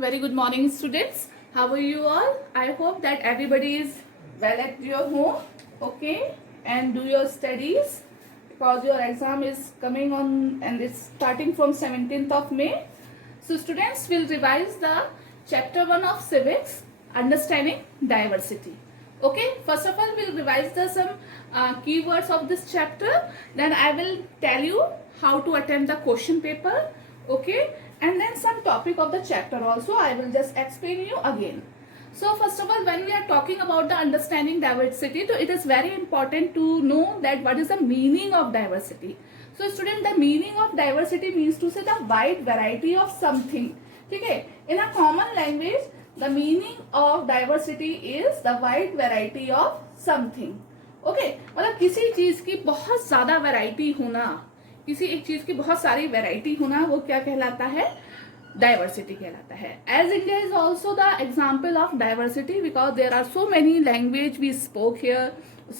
Very good morning, students. How are you all? I hope that everybody is well at your home, okay, and do your studies because your exam is coming on and it's starting from 17th of May. So, students will revise the chapter 1 of civics, understanding diversity. Okay, first of all, we'll revise the some keywords of this chapter. Then I will tell you how to attempt the question paper. Okay, and then some topic of the chapter also I will just explain you again. So first of all, when we are talking about the understanding diversity, so it is very important to know that what is the meaning of diversity. So student, the meaning of diversity means to say the wide variety of something. Okay, in a common language, the meaning of diversity is the wide variety of something. Okay, मतलब किसी चीज की बहुत ज्यादा variety होना, किसी एक चीज की बहुत सारी वैरायटी होना, वो क्या कहलाता है? डाइवर्सिटी कहलाता है. As India is also the example of diversity because there are so many language we spoke here,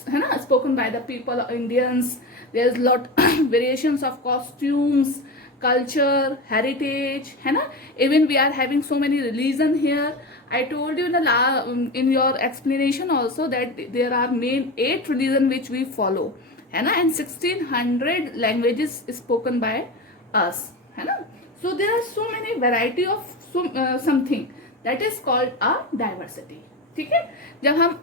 है ना, spoken by the people Indians. There is lot variations of costumes, culture, heritage, है ना. Even we are having so many religion here. I told you in your explanation also that there are main 8 religion which we follow, है ना, and 1600 languages spoken by us, है ना. So there are so many variety of something that is called a diversity. ठीक है. जब हम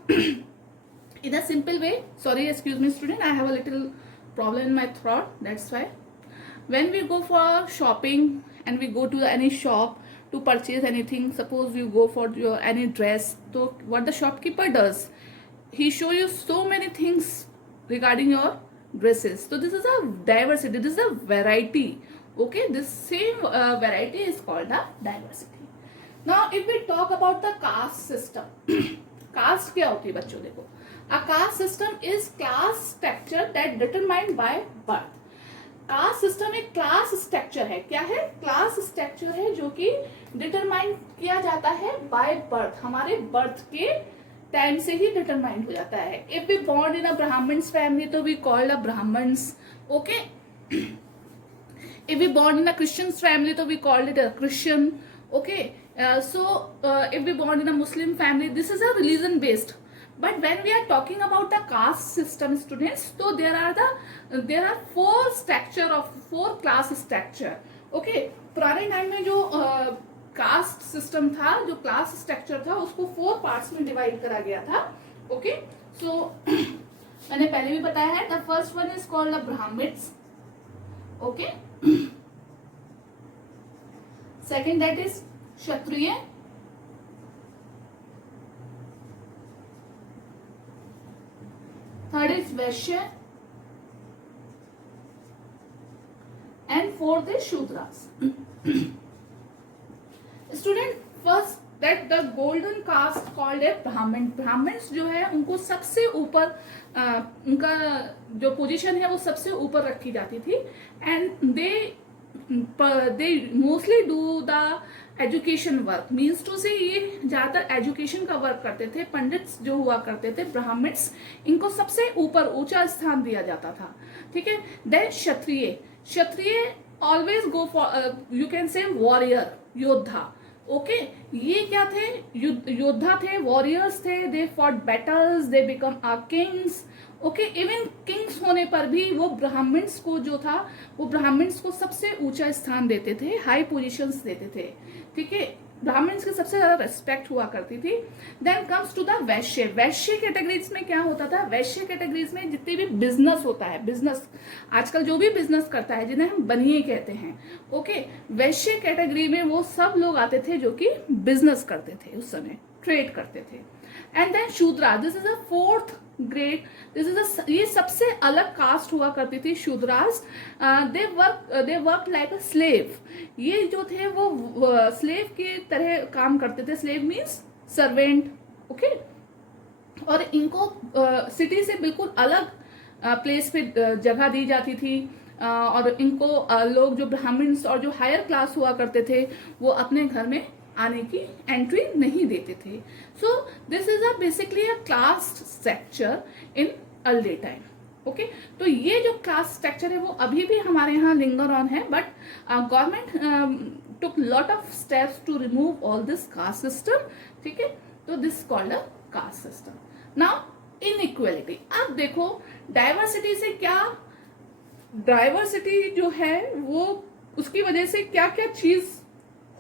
in a simple way, sorry, excuse me student, I have a little problem in my throat, that's why. When we go for shopping and we go to any shop to purchase anything, suppose you go for your any dress, so what the shopkeeper does, he show you so many things regarding your dresses. So this is a diversity, this is a variety. Okay, this same variety is called a diversity. Now if we talk about the caste system, caste क्या होती है बच्चों? देखो, a caste system is class structure that determined by birth. Caste system एक class structure है. क्या है? Class structure है जो कि डिटरमाइन किया जाता है बाय बर्थ. हमारे बर्थ के टाइम से ही डिटरमाइन हो जाता है. If we born in a Brahmans family तो we called a Brahmans. Okay, if we born in a Christians family तो we called it a Christian. Okay, so if we born in a Muslim family, this is a religion based. But when we are talking about the caste system, students, so there are four class structure. Okay, पुराने time में जो caste system था, जो class structure था, उसको 4 parts में divide करा गया था. ओके, सो मैंने पहले भी बताया है. The first one is called the Brahmins. Okay, second that is Kshatriya. Third is Vaishya, and fourth is Shudras. Student, first that the golden caste called a Brahmin. Brahmins जो है उनको सबसे ऊपर उनका जो पोजीशन है वो सबसे ऊपर रखी जाती थी. And they mostly do the education work. Means to say ये ज्यादातर एजुकेशन का वर्क करते थे. पंडित्स जो हुआ करते थे, ब्राह्मण्स, इनको सबसे ऊपर ऊंचा स्थान दिया जाता था. ठीक है. Then Kshatriya. Kshatriya always go for, you can say warrior, योद्धा. ओके, ये क्या थे? योद्धा थे, वॉरियर्स थे. They fought battles, they become a kings. Okay, even kings होने पर भी वो ब्राह्मण्स को जो था, वो ब्राह्मण्स को सबसे ऊंचा स्थान देते थे, हाई पोजीशंस देते थे. ठीक है, ब्राह्मण्स की सबसे ज्यादा रेस्पेक्ट हुआ करती थी. Then comes to the Vysya. Vysya categories में क्या होता था? वैश्य कैटेगरीज में जितने भी बिजनेस होता है, बिजनेस आजकल जो भी बिजनेस करता है, जिन्हें हम बनिए कहते हैं. ओके, वैश्य कैटेगरी में वो सब लोग आते थे जो कि बिजनेस करते थे, उस समय ट्रेड करते थे. And then Shudra, this is a fourth grade. This is ये सबसे अलग कास्ट हुआ करती थी, Shudras. They work like a slave. ये जो थे वो स्लेव की तरह काम करते थे. Slave means servant. ओके, और इनको सिटी से बिल्कुल अलग प्लेस पे जगह दी जाती थी. और इनको लोग जो ब्राह्मण्स और जो हायर क्लास हुआ करते थे, वो अपने घर में आने की एंट्री नहीं देते थे. So this is a basically a class structure in early time. Okay, तो ये जो क्लास स्ट्रक्चर है वो अभी भी हमारे यहाँ लिंगर ऑन है, but government took lot of steps to remove all this caste system. ठीक है, तो this called a caste system. Now inequality. अब देखो डाइवर्सिटी से क्या, डाइवर्सिटी जो है वो उसकी वजह से क्या क्या चीज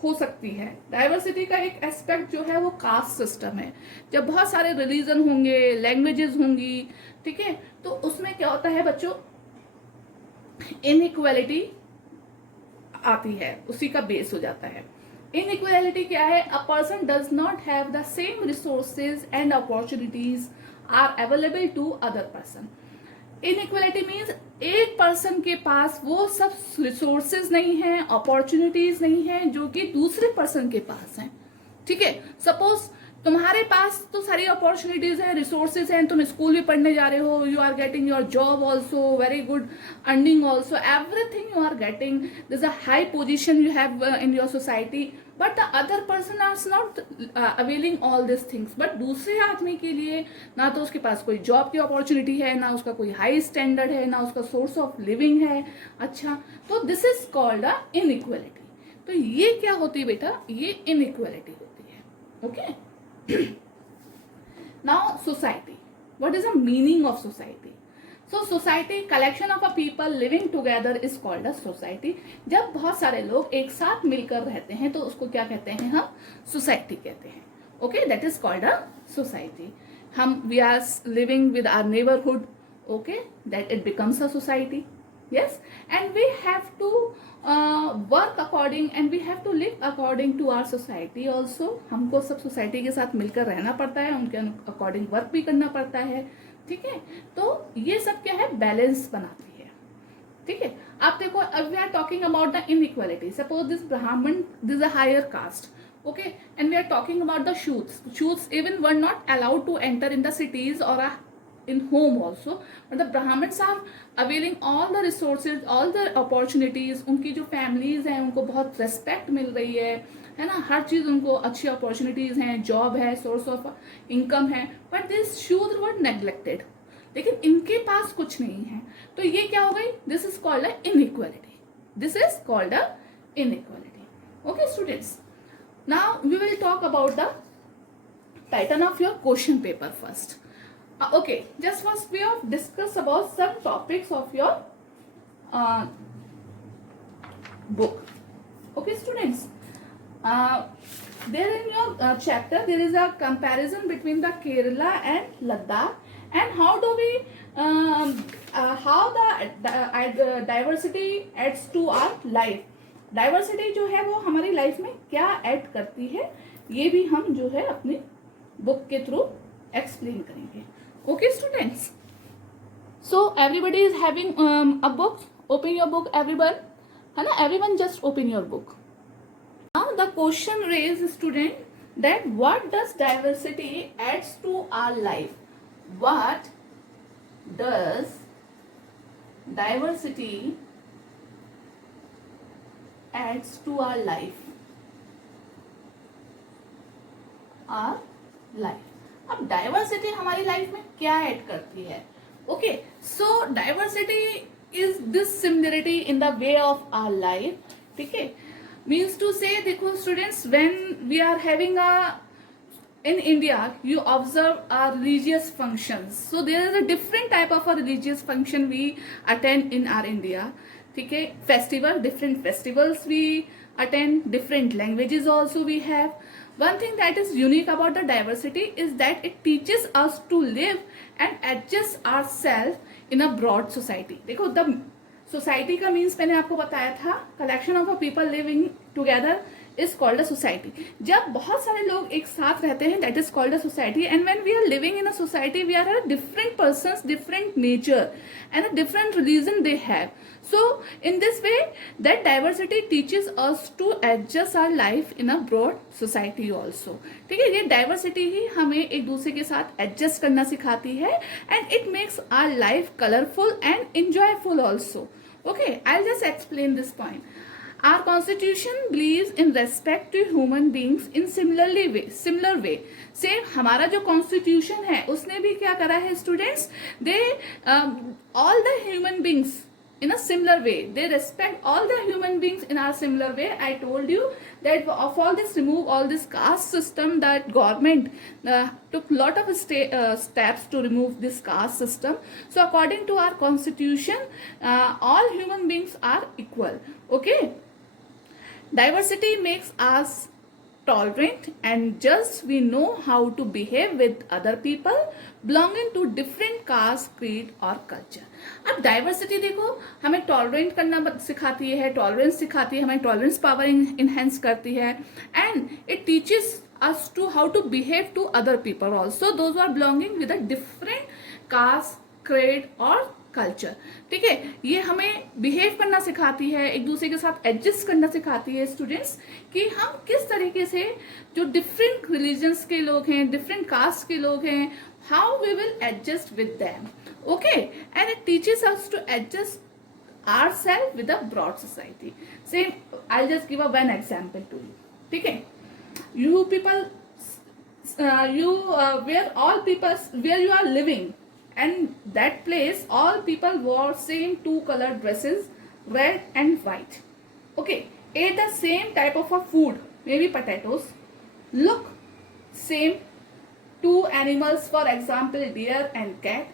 हो सकती है. डाइवर्सिटी का एक एस्पेक्ट जो है वो कास्ट सिस्टम है. जब बहुत सारे रिलीजन होंगे, लैंग्वेजेस होंगी, ठीक है, तो उसमें क्या होता है बच्चों, इनइक्वालिटी आती है, उसी का बेस हो जाता है. इनइक्वालिटी क्या है? A person does not have the same resources and opportunities are available to other person. Inequality means एक पर्सन के पास वो सब रिसोर्सेज नहीं है, अपॉर्चुनिटीज नहीं है जो कि दूसरे पर्सन के पास हैं. ठीक है, सपोज तुम्हारे पास तो सारी अपॉर्चुनिटीज है, रिसोर्सेज हैं, तुम स्कूल भी पढ़ने जा रहे हो, you are getting your job also, very good earning also, everything you are getting, this a high position you have in your society, but the other person are not availing all this things. But दूसरे आदमी के लिए ना तो उसके पास कोई job की opportunity है, ना उसका कोई हाई स्टैंडर्ड है, ना उसका सोर्स ऑफ लिविंग है. अच्छा, तो this is called a inequality. तो ये क्या होती है बेटा? ये इनइक्वालिटी होती है. Okay, now society, what is the meaning of society? So society, collection of a people living together is called a society. जब बहुत सारे लोग एक साथ मिलकर रहते हैं तो उसको क्या कहते हैं? हम सोसाइटी कहते हैं. Okay, that is called a society. हम we are living with our neighborhood, okay, that it becomes a society. Yes, and we have to work according and we have to live according to our society also. हमको सब society के साथ मिलकर रहना पड़ता है, उनके अकॉर्डिंग वर्क भी करना पड़ता है. ठीक है, तो ये सब क्या है? बैलेंस बनाती है. ठीक है, आप देखो, अब we are talking about the inequality. Suppose this Brahman, this a higher caste, okay, and we are talking about the shoots even were not allowed to enter in the cities or in home also, but the Brahmins are availing all the resources, all the opportunities. उनकी जो families हैं उनको बहुत respect मिल रही है ना, हर चीज उनको अच्छी opportunities हैं, job है, source of income है, but these shoots were neglected. लेकिन इनके पास कुछ नहीं है, तो ये क्या हो गई? This is called a inequality. This is called a inequality. Okay, students. Now we will talk about the pattern of your question paper first. Okay, just first we have discuss about some topics of your book. Okay, students. There in your chapter there is a comparison between the Kerala and Ladakh, and how do we how the diversity adds to our life. Diversity जो है वो हमारी life में क्या add करती है, ये भी हम जो है अपनी बुक के थ्रू एक्सप्लेन करेंगे. Okay students, so everybody is having a book. Open your book everyone, है ना, everyone just open your book. Now the question raise student that what does diversity adds to our life. व्हाट does डाइवर्सिटी adds to our life. अब diversity हमारी life में क्या add करती है? Okay, so diversity is this similarity in the way of our life. ठीक है, मीन्स टू से, देखो students, when we are having a in India you observe our religious functions, so there is a different type of a religious function we attend in our India. ठीक है, festival, different festivals we attend, different languages also we have. One thing that is unique about the diversity is that it teaches us to live and adjust our self in a broad society. देखो, the society का means मैंने आपको बताया था, collection of a people living together is called a society. जब बहुत सारे लोग एक साथ रहते हैं, that is called a society. And when we are living in a society, we are a different persons, different nature and a different religion they have. So in this way that diversity teaches us to adjust our life in a broad society also. ठीक है, ये diversity ही हमें एक दूसरे के साथ adjust करना सिखाती है and it makes our life colorful and enjoyable also. Okay, I'll just explain this point. Our constitution believes in respect to human beings in similar way. Same हमारा जो constitution है उसने भी क्या करा है students? They all the human beings in a similar way. They respect all the human beings in a similar way. I told you that of all this, remove all this caste system, that government took lot of steps to remove this caste system. So according to our constitution, all human beings are equal. Okay, diversity makes us tolerant and just. We know how to behave with other people belonging to different caste, creed or culture. अब diversity देखो, हमें tolerant करना सिखाती है, tolerance सिखाती है, हमें tolerance power enhance करती है, and it teaches us to how to behave to other people also, those who are belonging with a different caste, creed or culture. ठीक है, ये हमें बिहेव करना सिखाती है, एक दूसरे के साथ एडजस्ट करना सिखाती है स्टूडेंट्स, कि हम किस तरीके से जो डिफरेंट रिलीजन्स के लोग हैं, डिफरेंट कास्ट के लोग हैं, how we will adjust with them. Okay, and it teaches us to adjust ourselves with a broad society. Same, I'll just give a one example to you. ठीक है, you people, where you are living, and that place all people wore same two colored dresses, red and white. Okay, ate the same type of a food, maybe potatoes, look same, two animals, for example deer and cat,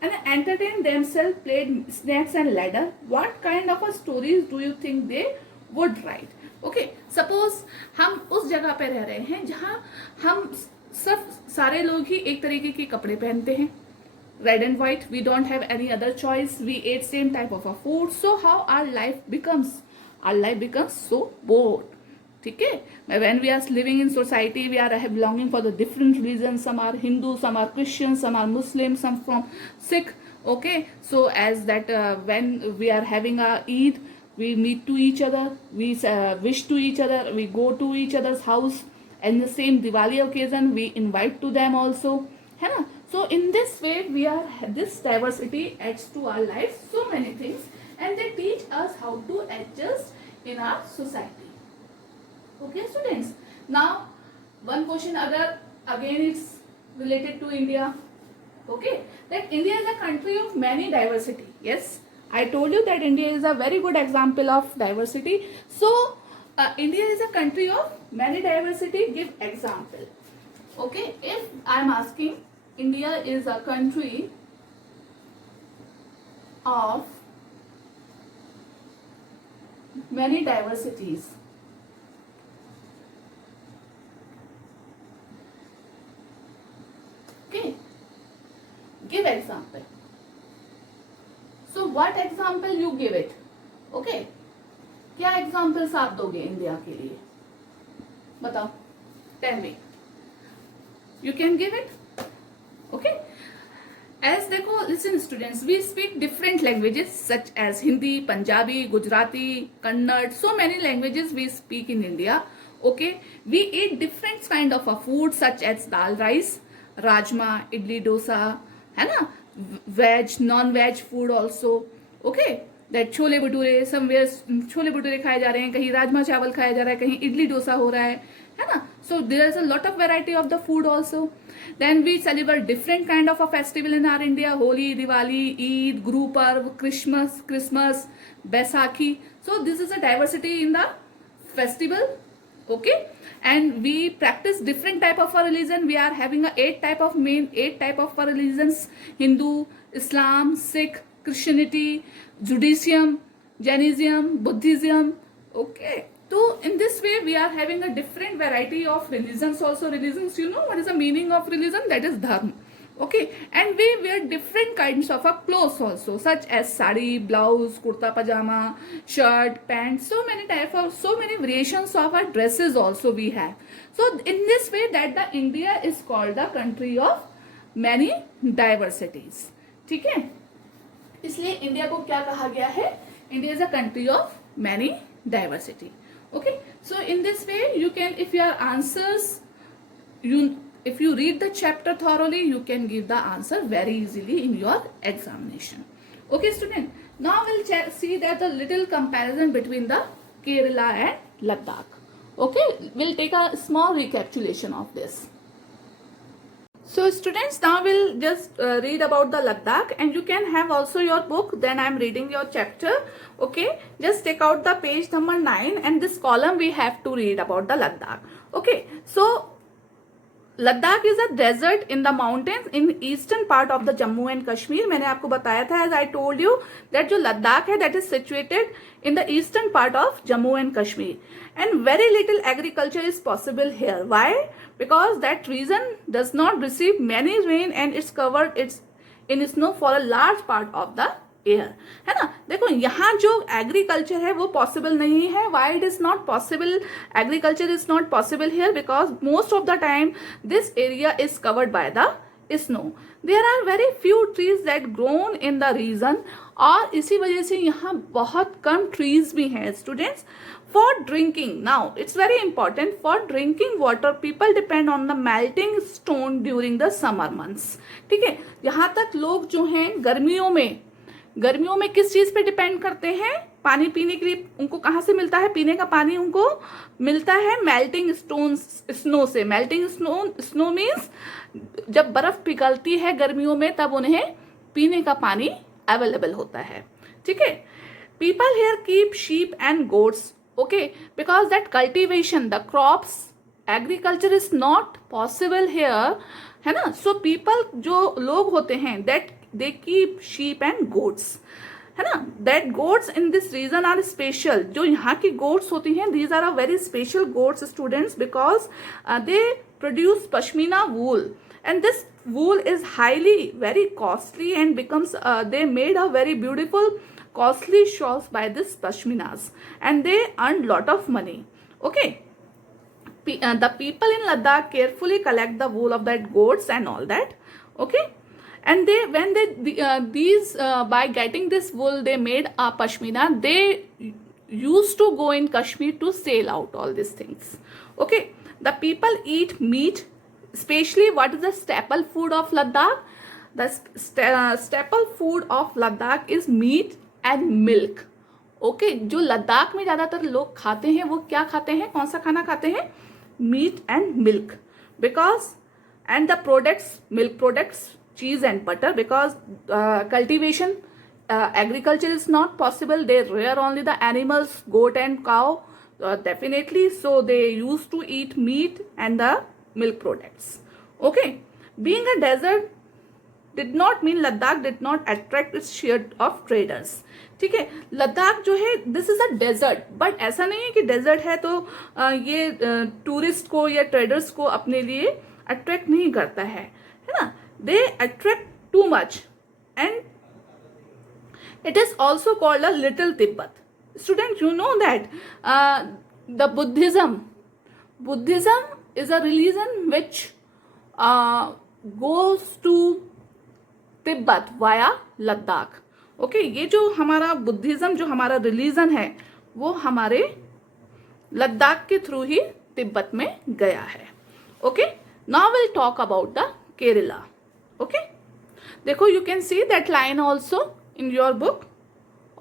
and entertain themselves, played snakes and ladder. What kind of a stories do you think they would write? Okay, suppose हम उस जगह पे रह रहे हैं जहाँ हम सब सारे लोग ही एक तरीके के कपड़े पहनते हैं, red and white. We don't have any other choice. We ate same type of a food. So how our life becomes? Our life becomes so bored. ठीक है, when we are living in society, we are belonging for the different religions. Some are Hindu, some are Christian, some are Muslim, some from Sikh. Okay, so as that when we are having a Eid, we meet to each other, we wish to each other, we go to each other's house, and the same Diwali occasion we invite to them also, है ना. So in this way we are, this diversity adds to our life so many things, and they teach us how to adjust in our society. Okay students, now one question again it's related to India. Okay, that India is a country of many diversity. Yes, I told you that India is a very good example of diversity. So India is a country of many diversity. Give example. Okay, if I am asking, India is a country of many diversities. Okay, give example. So what example you give it? Okay, क्या examples आप दोगे India के लिए? बताओ, tell me. You can give it. Okay, as देखो, listen students, we speak different languages such as Hindi, Punjabi, Gujarati, Kannada. So many languages we speak in India. Okay, we eat different kind of a food such as dal rice, rajma, idli, dosa, है ना, veg, non-veg food also. Okay, that chole bhature, somewhere chole bhature खाए जा रहे हैं, कहीं राजमा चावल खाया जा रहा है, कहीं इडली डोसा हो रहा है ना. So there is a lot of variety of the food also. Then we celebrate different kind of a festival in our India: Holi, Diwali, Eid, Guru Parv, Christmas, Baisakhi. So this is a diversity in the festival. Okay, and we practice different type of a religion. We are having a eight type of religions: Hindu, Islam, Sikh, Christianity, Judaism, Jainism, Buddhism. Okay, so in this way we are having a different variety of religions also. Religions, you know what is the meaning of religion? That is dharma. Okay, and we wear different kinds of clothes also, such as sari, blouse, kurta pajama, shirt, pants. So many variations of our dresses also we have. So in this way, that the India is called the country of many diversities. ठीक है, इसलिए India को क्या कहा गया है? India is a country of many diversity. Okay, so in this way you can, if your answers, if you read the chapter thoroughly, you can give the answer very easily in your examination. Okay student, now we'll see that the little comparison between the Kerala and Ladakh. Okay, we'll take a small recapitulation of this. So students, now we'll just read about the Ladakh, and you can have also your book. Then I'm reading your chapter. Okay, just take out the page number 9, and this column we have to read about the Ladakh. Okay, so Ladakh is a desert in the mountains in eastern part of the Jammu and Kashmir. मैंने आपको बताया था, as I told you, that जो लद्दाख है that is situated in the eastern part of Jammu and Kashmir, and very little agriculture is possible here. Why? Because that region does not receive many rain and it's covered in snow for a large part of the air, है ना. देखो यहाँ जो agriculture है वो possible नहीं है. Why it is not possible? Agriculture is not possible here because most of the time this area is covered by the snow. There are very few trees that grown in the region, और इसी वजह से यहाँ बहुत कम trees भी हैं students. For drinking, now it's very important, for drinking water people depend on the melting stone during the summer months. ठीक है, यहाँ तक लोग जो हैं गर्मियों में किस चीज पे डिपेंड करते हैं? पानी पीने के लिए उनको कहाँ से मिलता है? पीने का पानी उनको मिलता है मेल्टिंग स्नो से. मेल्टिंग स्नो मीन्स जब बर्फ पिघलती है गर्मियों में तब उन्हें पीने का पानी अवेलेबल होता है. ठीक है. People here keep sheep and goats, okay, because that cultivation the crops agriculture is not possible here, है ना. सो पीपल जो लोग होते हैं that they keep sheep and goats, है ना. that goats in this region are special. जो यहाँ की goats होती हैं, these are a very special goats students because they produce pashmina wool, and this wool is highly very costly and becomes they made a very beautiful costly shawls by this pashminas, and they earn lot of money. Okay. The people in Ladakh carefully collect the wool of that goats and all that. Okay. And by getting this wool they made a pashmina. They used to go in Kashmir to sell out all these things. Okay. The people eat meat, especially what is the staple food of Ladakh? The staple food of Ladakh is meat and milk. Okay. जो लद्दाख में ज़्यादातर लोग खाते हैं वो क्या खाते हैं? कौन सा खाना खाते हैं? Meat and milk. Because and the products, milk products, cheese and butter, because cultivation agriculture is not possible. They rear only the animals, goat and cow, definitely. So they used to eat meat and the milk products. Okay. Being a desert did not mean Ladakh did not attract its share of traders. ठीक है. लद्दाख जो है this is a desert, but ऐसा नहीं है कि desert है तो ये टूरिस्ट को या ट्रेडर्स को अपने लिए अट्रैक्ट नहीं करता है ना. They attract too much, and it is also called a little Tibet. Students, you know that the Buddhism is a religion which goes to Tibet via Ladakh. Okay, ये जो हमारा बुद्धिज्म जो हमारा रिलीजन है वो हमारे लद्दाख के थ्रू ही तिब्बत में गया है. Okay. Now will talk about the Kerala. Okay, देखो you can see that line also in your book.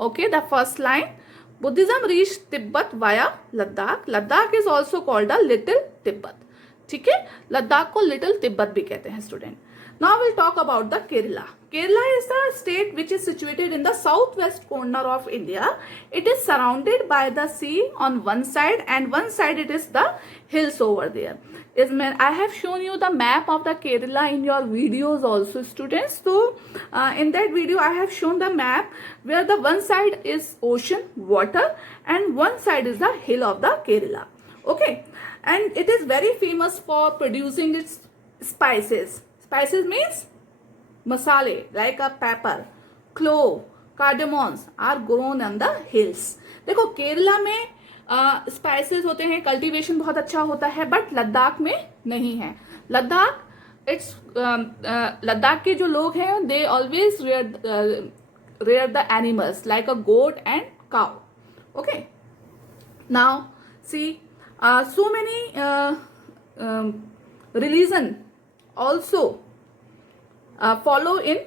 Okay, the first line, Buddhism reached Tibet via Ladakh. Ladakh is also called a little Tibet. ठीक है, लद्दाख को little Tibet भी कहते हैं student. Now we'll talk about the Kerala. Kerala is the state which is situated in the southwest corner of India. It is surrounded by the sea on one side, and one side it is the hills over there. I have shown you the map of the Kerala in your videos also students. So in that video I have shown the map where the one side is ocean water and one side is the hill of the Kerala. Okay, and it is very famous for producing its spices. Spices means masale like a pepper, clove, cardamoms are grown on the hills. देखो केरला में spices होते हैं, cultivation बहुत अच्छा होता है, but Ladakh में नहीं है. लद्दाख के जो लोग हैं they always rear the animals like a goat and cow. Okay. Now see so many religion also follow in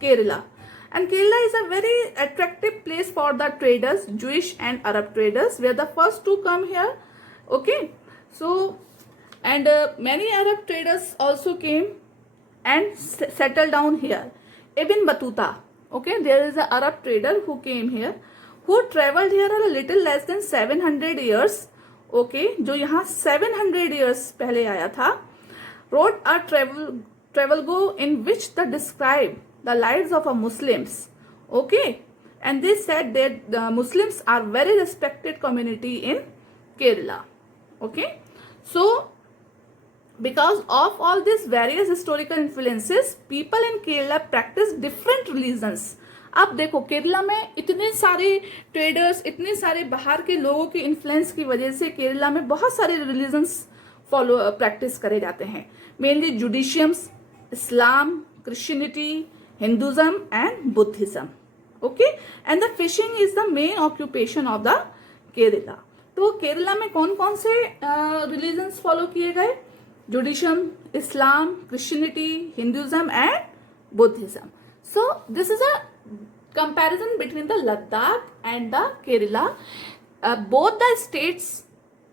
Kerala. And Kerala is a very attractive place for the traders, Jewish and Arab traders, were the first to come here. Okay. So, and many Arab traders also came and settled down here. Ibn Battuta, okay, there is an Arab trader who came here, who traveled here a little less than 700 years, okay, जो यहाँ 700 years पहले आया था, wrote a travelgo in which they describe the lives of a Muslims, okay, and they said that the Muslims are very respected community in Kerala, okay. So because of all these various historical influences, people in Kerala practice different religions. अब देखो केरला में इतने सारे traders, इतने सारे बाहर के लोगों के इन्फ्लुएंस की वजह से केरला में बहुत सारे रिलीजन्स प्रैक्टिस करे जाते हैं. Mainly Judaisms, Islam, Christianity, Hinduism and Buddhism, okay. And the fishing is the main occupation of the Kerala. तो केरला में कौन कौन से रिलीजन्स फॉलो किए गए? Judaism, Islam, Christianity, Hinduism and Buddhism. So this is a comparison between the Ladakh and the Kerala. Both the states,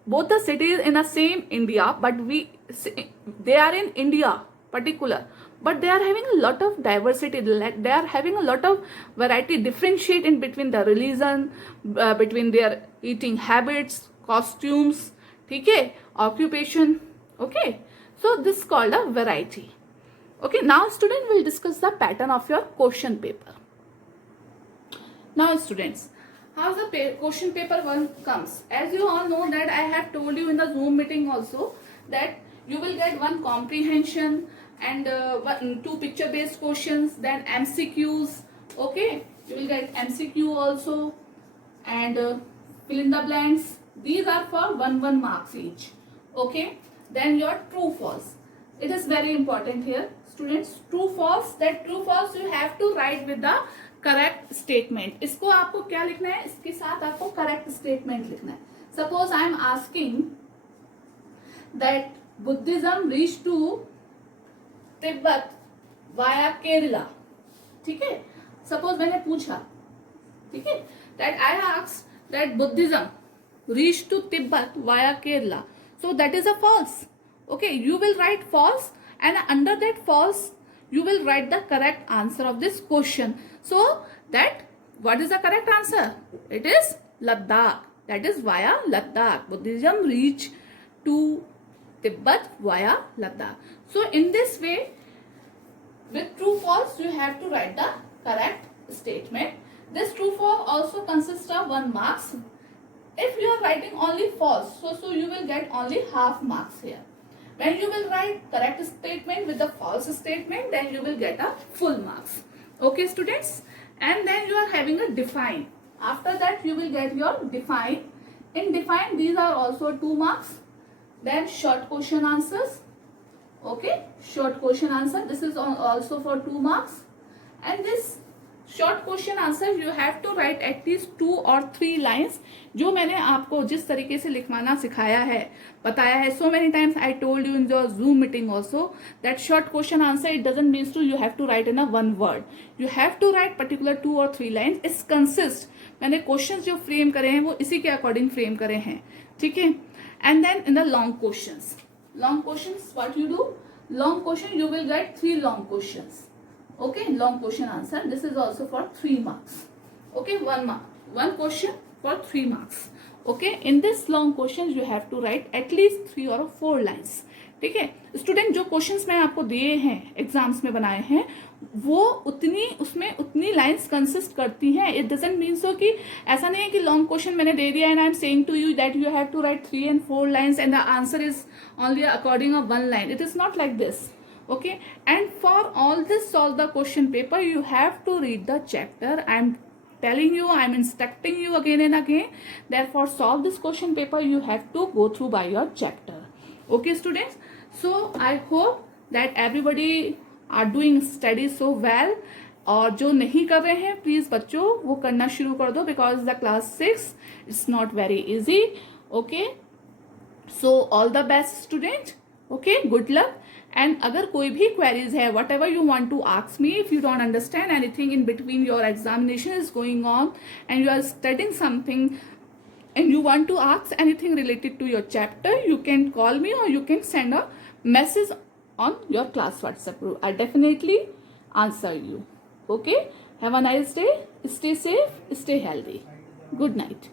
both the cities in the same India, but they are in India particular, but they are having a lot of diversity. They are having a lot of variety, differentiate in between the religion, between their eating habits, costumes, ठीक है, occupation, okay. So this is called a variety. Okay, now student will discuss the pattern of your question paper. Now students, how the question paper one comes? As you all know that I have told you in the Zoom meeting also that you will get one comprehension and two picture based questions, then MCQs, okay, you will get MCQ also, and fill in the blanks. These are for 1 marks each, okay. Then your true false, it is very important here students. True false, that true false you have to write with the correct statement. इसको आपको क्या लिखना है? इसके साथ आपको correct statement लिखना है. Suppose I am asking that Buddhism reached to Tibet via Kerala, ठीक है. Suppose मैंने पूछा, ठीक है, that I asked that Buddhism reached to Tibet via Kerala, so that is a false, okay. You will write false, and under that false you will write the correct answer of this question. So that what is the correct answer? It is Ladakh. That is via Ladakh. Buddhism reached to Tibet via Ladakh. So in this way, with true false you have to write the correct statement. This true false also consists of 1 marks. If you are writing only false, so you will get only half marks here. When you will write correct statement with the false statement, then you will get a full marks, okay students. And then you are having a define. After that you will get your define. In define, these are also 2 marks. Then short question answers, okay, short question answer, this is also for 2 marks. And this short question answer you have to write at least 2 or 3 lines, जो मैंने आपको जिस तरीके से लिखवाना सिखाया है, बताया है. So many times I told you in your Zoom meeting also that short question answer it doesn't means to you have to write in a 1 word. You have to write particular 2 or 3 lines. इस consist, मैंने question जो frame करे हैं वो इसी के according frame करे हैं, ठीक है. And then in the long question what you do, long question you will get 3 long questions, okay, long question answer. This is also for 3 marks, okay. 1 question for 3 marks, okay. In this long question you have to write at least 3 or 4 lines, ठीक है. Student, जो questions मैं आपको दिए हैं, exams में बनाए हैं, वो उसमें उतनी लाइंस कंसिस्ट करती हैं. इट डजंट मीन सो कि ऐसा नहीं है कि लॉन्ग क्वेश्चन मैंने दे दिया and I am saying to you that you have to write 3 and 4 lines and the answer is only according of 1 line. It is not like this, okay. And for all this solve the question paper you have to read the chapter. I am telling you, I am instructing you again and again. Therefore solve this question paper you have to go through by your chapter, okay students. So I hope that everybody are doing study so well. और जो नहीं कर रहे हैं please बच्चों वो करना शुरू कर दो, because the class 6 it's not very easy, okay. So all the best student, okay, good luck. And अगर कोई भी क्वेरीज है, whatever you want to ask me, if you don't understand anything in between your examination is going on and you are studying something and you want to ask anything related to your chapter, you can call me or you can send a message on your class WhatsApp group. I definitely answer you. Okay. Have a nice day. Stay safe. Stay healthy. Good night.